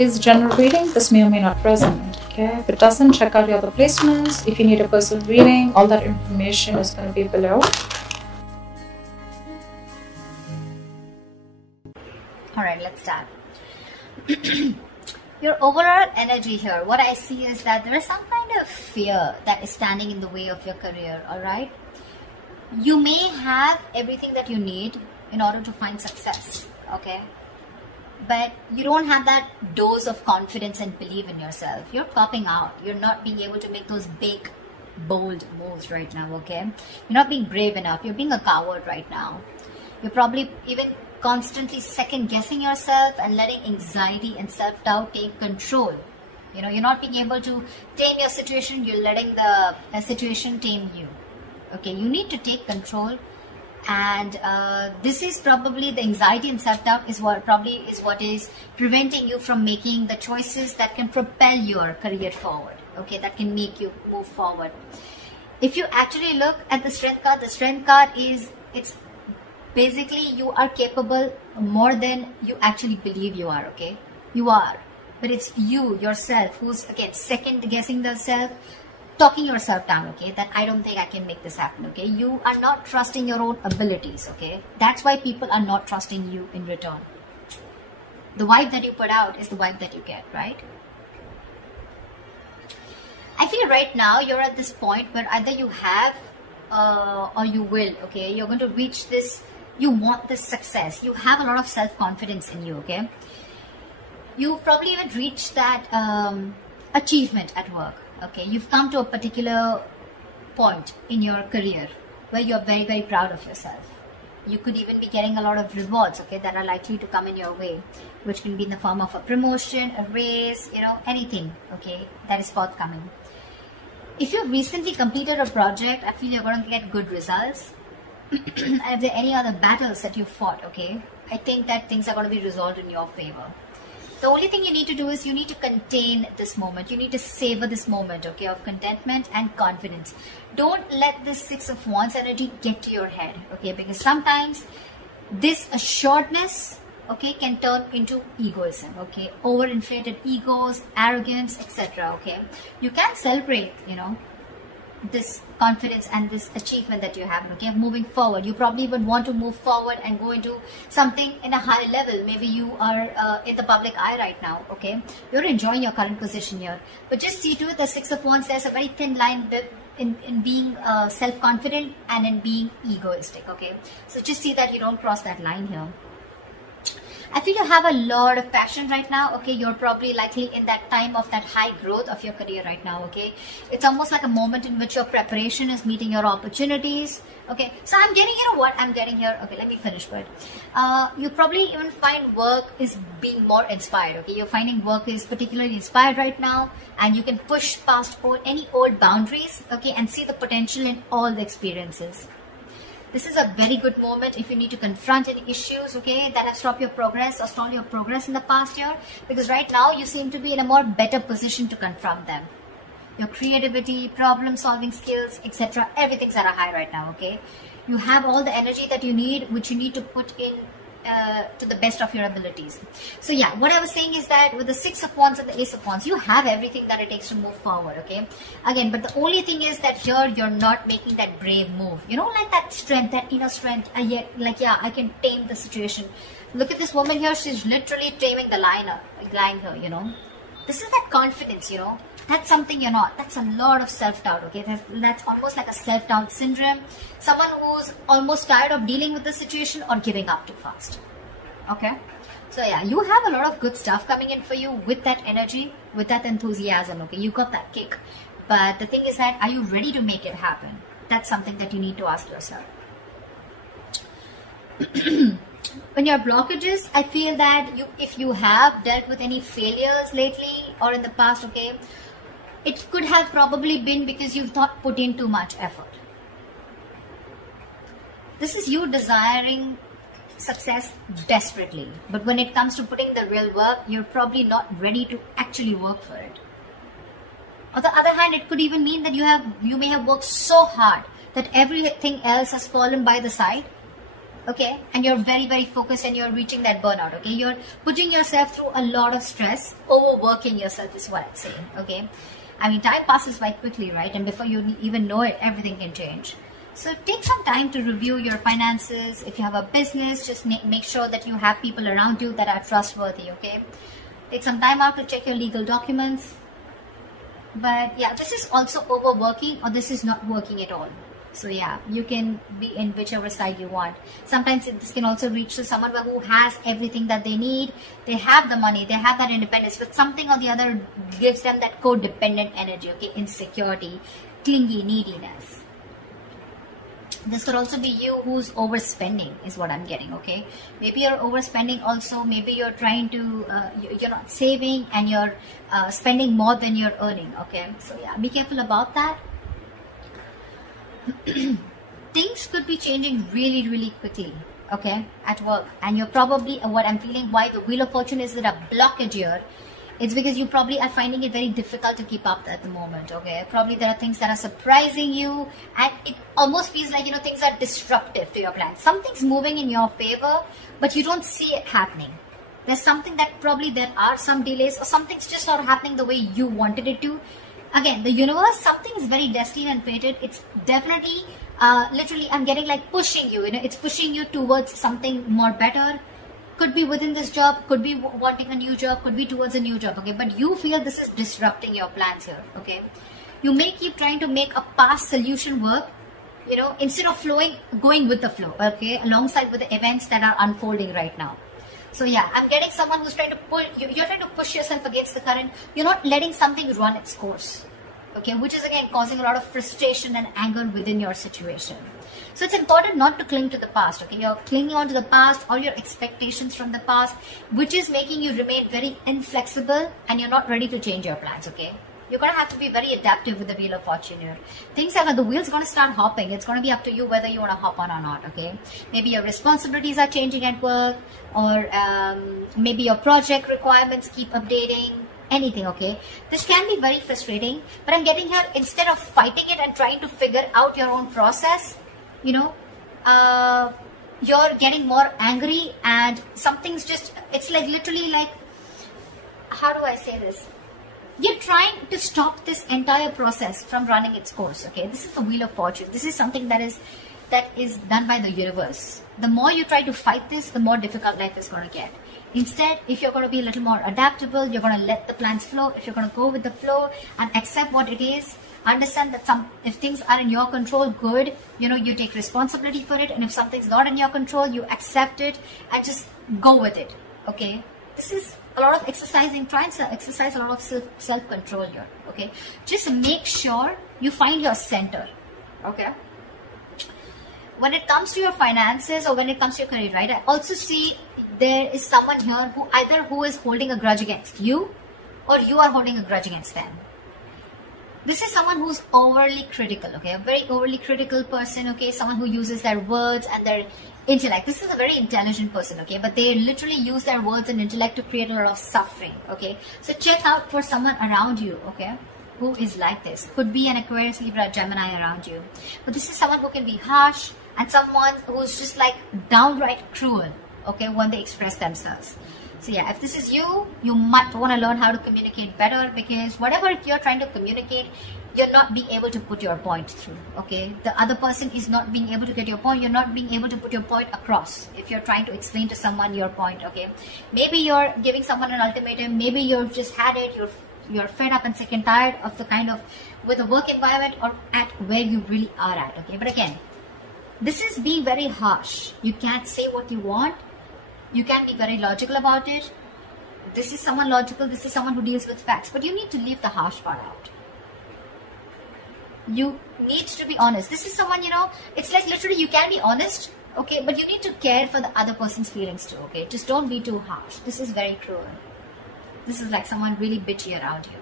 it is general reading, this may or may not resonate. Okay, if it doesn't, check out your other placements. If you need a personal reading, all that information is going to be below. Alright, let's start. Your overall energy here, what I see is that there is some kind of fear that is standing in the way of your career, alright? You may have everything that you need in order to find success, okay? But you don't have that dose of confidence and belief in yourself. You're copping out. You're not being able to make those big, bold moves right now, okay? You're not being brave enough. You're being a coward right now. You're probably even constantly second-guessing yourself and letting anxiety and self-doubt take control. You know, you're not being able to tame your situation. You're letting the situation tame you. Okay, you need to take control. And this is probably the anxiety and self-doubt is what is preventing you from making the choices that can propel your career forward, okay, that can make you move forward. If you actually look at the strength card is, it's basically you are capable more than you actually believe you are, okay? You are, but it's you yourself who's again second guessing the self, talking yourself down, okay, that I don't think I can make this happen, okay? You are not trusting your own abilities, okay? That's why people are not trusting you in return. The vibe that you put out is the vibe that you get, right? I feel right now you're at this point where either you have or you will, okay? You're going to reach this, you want this success. You have a lot of self-confidence in you, okay? You probably even reached that achievement at work. Okay, you've come to a particular point in your career where you're very, very proud of yourself. You could even be getting a lot of rewards, okay, that are likely to come in your way, which can be in the form of a promotion, a raise, you know, anything, okay, that is forthcoming. If you've recently completed a project, I feel you're going to get good results. And if there are any other battles that you fought, okay, I think that things are going to be resolved in your favor. The only thing you need to do is you need to contain this moment. You need to savor this moment, okay, of contentment and confidence. Don't let this Six of Wands energy get to your head, okay, because sometimes this assuredness, okay, can turn into egoism, okay, overinflated egos, arrogance, etc., okay. You can celebrate, you know, this confidence and this achievement that you have, okay, moving forward. You probably would want to move forward and go into something in a higher level. Maybe you are in the public eye right now, okay, you're enjoying your current position here, but just see to it, the Six of Wands, there's a very thin line in being self-confident and in being egoistic, okay, so just see that you don't cross that line here. I feel you have a lot of passion right now, okay? You're probably likely in that time of that high growth of your career right now, okay? It's almost like a moment in which your preparation is meeting your opportunities, okay? So I'm getting, you know what I'm getting here? Okay, let me finish, but you probably even find work is being more inspired, okay? You're finding work is particularly inspired right now, and you can push past any old boundaries, okay? And see the potential in all the experiences. This is a very good moment if you need to confront any issues, okay, that have stopped your progress or stalled your progress in the past year, because right now you seem to be in a more better position to confront them. Your creativity, problem solving skills, etc., everything's at a high right now, okay? You have all the energy that you need, which you need to put in to the best of your abilities. So yeah, what I was saying is that with the Six of Wands and the Ace of Wands, you have everything that it takes to move forward, okay? Again, but the only thing is that here you're not making that brave move. You know, like that strength, that inner strength, like, yeah, I can tame the situation. Look at this woman here, she's literally taming the line here, you know. This is that confidence, you know. That's something you're not. That's a lot of self-doubt, okay? That's almost like a self-doubt syndrome. Someone who's almost tired of dealing with the situation or giving up too fast, okay? So yeah, you have a lot of good stuff coming in for you with that energy, with that enthusiasm, okay? You got that kick. But the thing is that, are you ready to make it happen? That's something that you need to ask yourself. When your blockages, I feel that if you have dealt with any failures lately or in the past, okay, it could have probably been because you've not put in too much effort. This is you desiring success desperately, but when it comes to putting the real work, you're probably not ready to actually work for it. On the other hand, it could even mean that you may have worked so hard that everything else has fallen by the side. okay, and you're very, very focused and you're reaching that burnout, okay? You're putting yourself through a lot of stress, overworking yourself is what I'm saying, okay? I mean, time passes by quickly, right? And before you even know it, everything can change. So take some time to review your finances. If you have a business, just make sure that you have people around you that are trustworthy, okay? Take some time out to check your legal documents. But yeah, this is also overworking, or this is not working at all. So yeah, you can be in whichever side you want. Sometimes this can also reach to someone who has everything that they need. They have the money, they have that independence, but something or the other gives them that codependent energy, okay? Insecurity, clingy, neediness. This could also be you who's overspending is what I'm getting, okay? Maybe you're overspending also. Maybe you're trying to, you're not saving and you're spending more than you're earning, okay? So yeah, be careful about that. Things could be changing really, really quickly, okay, at work. And you're probably, what I'm feeling, why the Wheel of Fortune is at a blockage here, it's because you probably are finding it very difficult to keep up at the moment, okay? Probably there are things that are surprising you, and it almost feels like, you know, things are disruptive to your plans. Something's moving in your favor, but you don't see it happening. There's something that probably there are some delays, or something's just not happening the way you wanted it to. Again, the universe, something is very destined and fated. It's definitely, literally, I'm getting like pushing you, you know, it's pushing you towards something more better. Could be within this job, could be wanting a new job, could be towards a new job, okay? But you feel this is disrupting your plans here, okay? You may keep trying to make a past solution work, you know, instead of going with the flow, okay? Alongside with the events that are unfolding right now. So yeah, I'm getting someone who's trying to pull, you're trying to push yourself against the current. You're not letting something run its course, okay? Which is again causing a lot of frustration and anger within your situation. So it's important not to cling to the past, okay? You're clinging on to the past or your expectations from the past, which is making you remain very inflexible and you're not ready to change your plans, okay? You're going to have to be very adaptive with the Wheel of Fortune here. Things are, the wheel's going to start hopping. It's going to be up to you whether you want to hop on or not, okay? Maybe your responsibilities are changing at work, or maybe your project requirements keep updating, anything, okay? This can be very frustrating, but I'm getting here, instead of fighting it and trying to figure out your own process, you know, you're getting more angry and something's just, it's like literally like, how do I say this? You're trying to stop this entire process from running its course, okay? This is the Wheel of Fortune. This is something that is done by the universe. The more you try to fight this, the more difficult life is going to get. Instead, if you're going to be a little more adaptable, you're going to let the plans flow. If you're going to go with the flow and accept what it is, understand that if things are in your control, good, you know, you take responsibility for it. And if something's not in your control, you accept it and just go with it, okay? This is a lot of exercising. Try and exercise a lot of self-control here, okay? Just make sure you find your center, okay? When it comes to your finances or when it comes to your career, right, I also see there is someone here who who is holding a grudge against you, or you are holding a grudge against them. This is someone who's overly critical, okay? A very overly critical person, okay? Someone who uses their words and their intellect. This is a very intelligent person, okay? But they literally use their words and intellect to create a lot of suffering, okay? So check out for someone around you, okay, who is like this. Could be an Aquarius, Libra, Gemini around you. But this is someone who can be harsh and someone who's just like downright cruel, okay, when they express themselves. So yeah, if this is you, you might want to learn how to communicate better, because whatever you're trying to communicate, you're not being able to put your point through, okay? The other person is not being able to get your point. You're not being able to put your point across if you're trying to explain to someone your point, okay? Maybe you're giving someone an ultimatum. Maybe you've just had it. You're fed up and sick and tired of the kind of, with the work environment or at where you really are at, okay? But again, this is being very harsh. You can't say what you want. You can be very logical about it. This is someone logical. This is someone who deals with facts. But you need to leave the harsh part out. You need to be honest. This is someone, you know, it's like literally you can be honest, okay, but you need to care for the other person's feelings too, okay? Just don't be too harsh. This is very cruel. This is like someone really bitchy around you.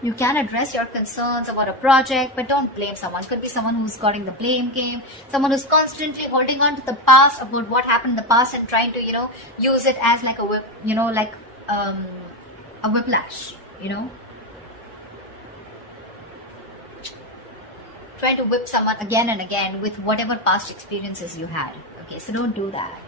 You can address your concerns about a project, but don't blame someone. Could be someone who's got in the blame game, someone who's constantly holding on to the past, about what happened in the past, and trying to, you know, use it as like a whip, you know, like a whiplash, you know. trying to whip someone again and again with whatever past experiences you had. Okay, so don't do that.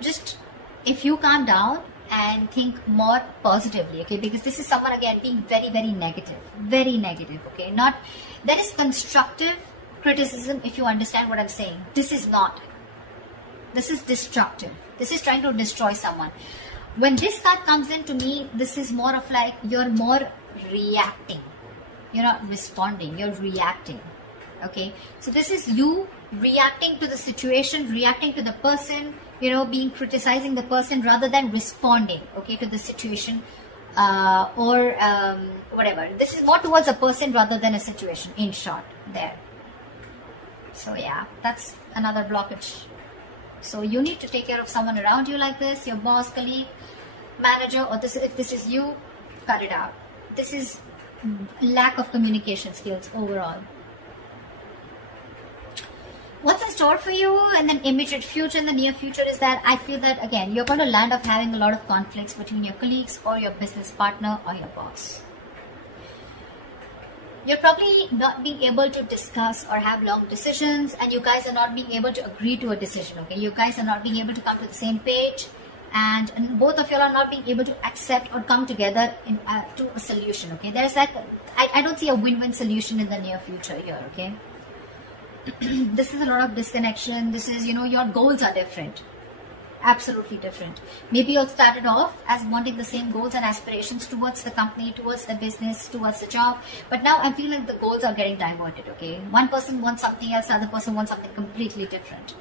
Just, if you calm down and think more positively, okay, because this is someone again being very, very negative, okay. Not, there is constructive criticism if you understand what I'm saying. This is not. This is destructive. This is trying to destroy someone. When this card comes in, to me, this is more of like you're more reacting. You're not responding, you're reacting. Okay, so this is you reacting to the situation, reacting to the person, you know, criticizing the person rather than responding, okay, to the situation or whatever. This is more towards a person rather than a situation, in short, there. So yeah, that's another blockage. So you need to take care of someone around you like this, your boss, colleague, manager, or this, if this is you, cut it out. This is lack of communication skills overall. What's in store for you in the immediate future, in the near future, is that I feel that again you're going to land up having a lot of conflicts between your colleagues or your business partner or your boss. You're probably not being able to discuss or have long decisions, and you guys are not being able to agree to a decision, okay? You guys are not being able to come to the same page, and both of you are not being able to accept or come together to a solution, okay? There's like, I don't see a win-win solution in the near future here, okay? This is a lot of disconnection. This is, you know, your goals are different. Absolutely different. Maybe you started off as wanting the same goals and aspirations towards the company, towards the business, towards the job, but now I feel like the goals are getting diverted, okay? One person wants something else, the other person wants something completely different.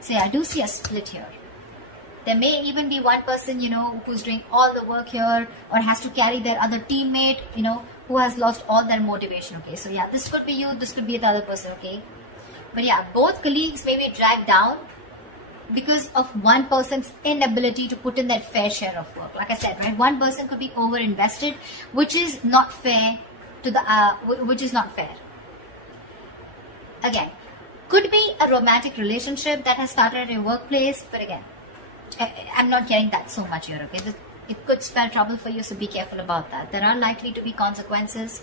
So yeah, I do see a split here. There may even be one person, you know, who's doing all the work here or has to carry their other teammate, you know, who has lost all their motivation, okay? So yeah, this could be you, this could be the other person, okay? But yeah, both colleagues may be dragged down because of one person's inability to put in their fair share of work. Like I said, right, one person could be over invested, which is not fair to the which is not fair. Again, could be a romantic relationship that has started at your workplace, but again, I'm not getting that so much here, okay? It could spell trouble for you, so be careful about that. There are likely to be consequences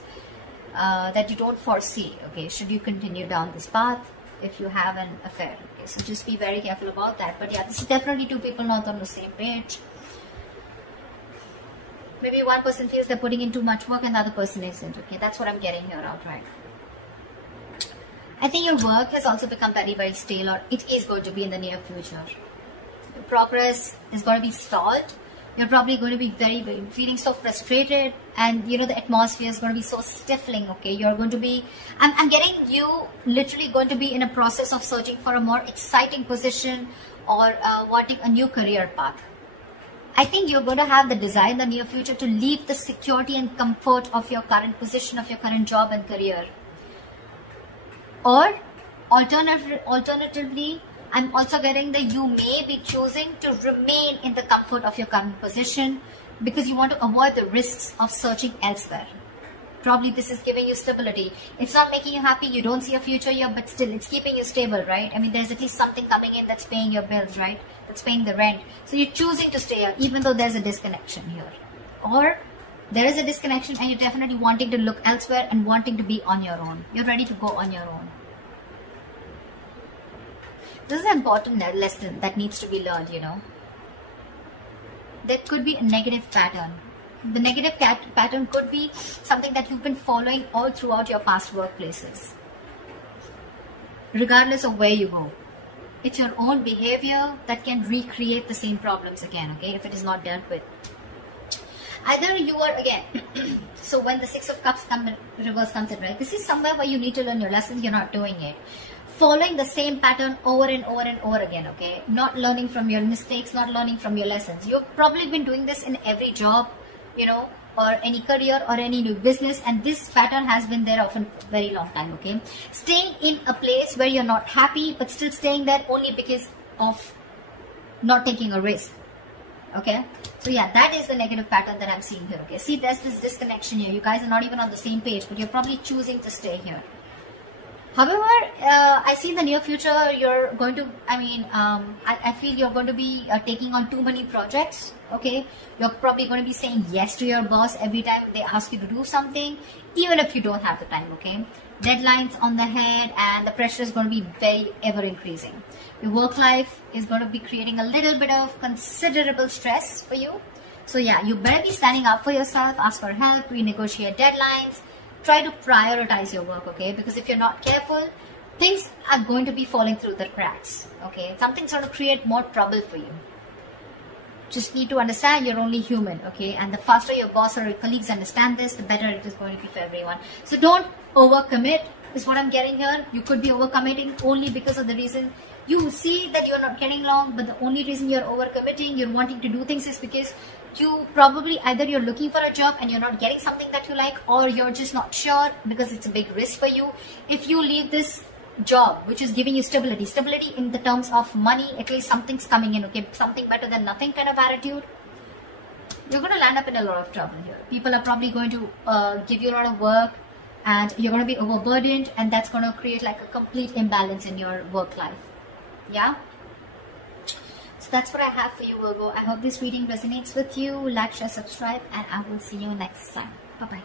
that you don't foresee, okay, should you continue down this path if you have an affair, okay? So just be very careful about that. But yeah, this is definitely two people not on the same page. Maybe one person feels they're putting in too much work and the other person isn't, okay? That's what I'm getting here outright. I think your work has also become very, very stale, or it is going to be in the near future. Your progress is going to be stalled. You're probably going to be feeling so frustrated, and you know the atmosphere is going to be so stifling, okay? You're going to be, I'm getting you literally going to be in a process of searching for a more exciting position or wanting a new career path. I think you're going to have the desire in the near future to leave the security and comfort of your current position, of your current job and career. Or alternatively, I'm also getting that you may be choosing to remain in the comfort of your current position because you want to avoid the risks of searching elsewhere. Probably this is giving you stability. It's not making you happy, you don't see a future here, but still it's keeping you stable, right? I mean, there's at least something coming in that's paying your bills, right? That's paying the rent. So you're choosing to stay here even though there's a disconnection here. Or there is a disconnection and you're definitely wanting to look elsewhere and wanting to be on your own. You're ready to go on your own. This is an important lesson that needs to be learned, you know. There could be a negative pattern. The negative pattern could be something that you've been following all throughout your past workplaces. Regardless of where you go. It's your own behavior that can recreate the same problems again, okay, if it is not dealt with. Either you are, again, so when the Six of Cups reverse comes in, right, this is somewhere where you need to learn your lessons, you're not doing it. Following the same pattern over and over and over again, okay? Not learning from your mistakes, not learning from your lessons. You've probably been doing this in every job, you know, or any career or any new business, and this pattern has been there often for a very long time, okay? Staying in a place where you're not happy, but still staying there only because of not taking a risk, okay? So yeah, that is the negative pattern that I'm seeing here, okay? See, there's this disconnection here. You guys are not even on the same page, but you're probably choosing to stay here. However, I see in the near future you're going to, I feel you're going to be taking on too many projects, okay? You're probably going to be saying yes to your boss every time they ask you to do something, even if you don't have the time, okay? Deadlines on the head, and the pressure is going to be very ever increasing. Your work life is going to be creating a little bit of considerable stress for you. So yeah, you better be standing up for yourself, ask for help, renegotiate deadlines. Try to prioritize your work, okay? Because if you're not careful, things are going to be falling through the cracks, okay? Something's going to create more trouble for you. Just need to understand you're only human, okay? And the faster your boss or your colleagues understand this, the better it is going to be for everyone. So don't overcommit, is what I'm getting here. You could be overcommitting only because of the reason you see that you're not getting along, but the only reason you're overcommitting, you're wanting to do things, is because you probably either you're looking for a job and you're not getting something that you like, or you're just not sure because it's a big risk for you. If you leave this job which is giving you stability in the terms of money, at least something's coming in, okay, something better than nothing kind of attitude, you're going to land up in a lot of trouble here. People are probably going to give you a lot of work, and you're going to be overburdened, and that's going to create like a complete imbalance in your work life. Yeah, so that's what I have for you, Virgo. I hope this reading resonates with you. Like, share, subscribe, and I will see you next time. Bye bye.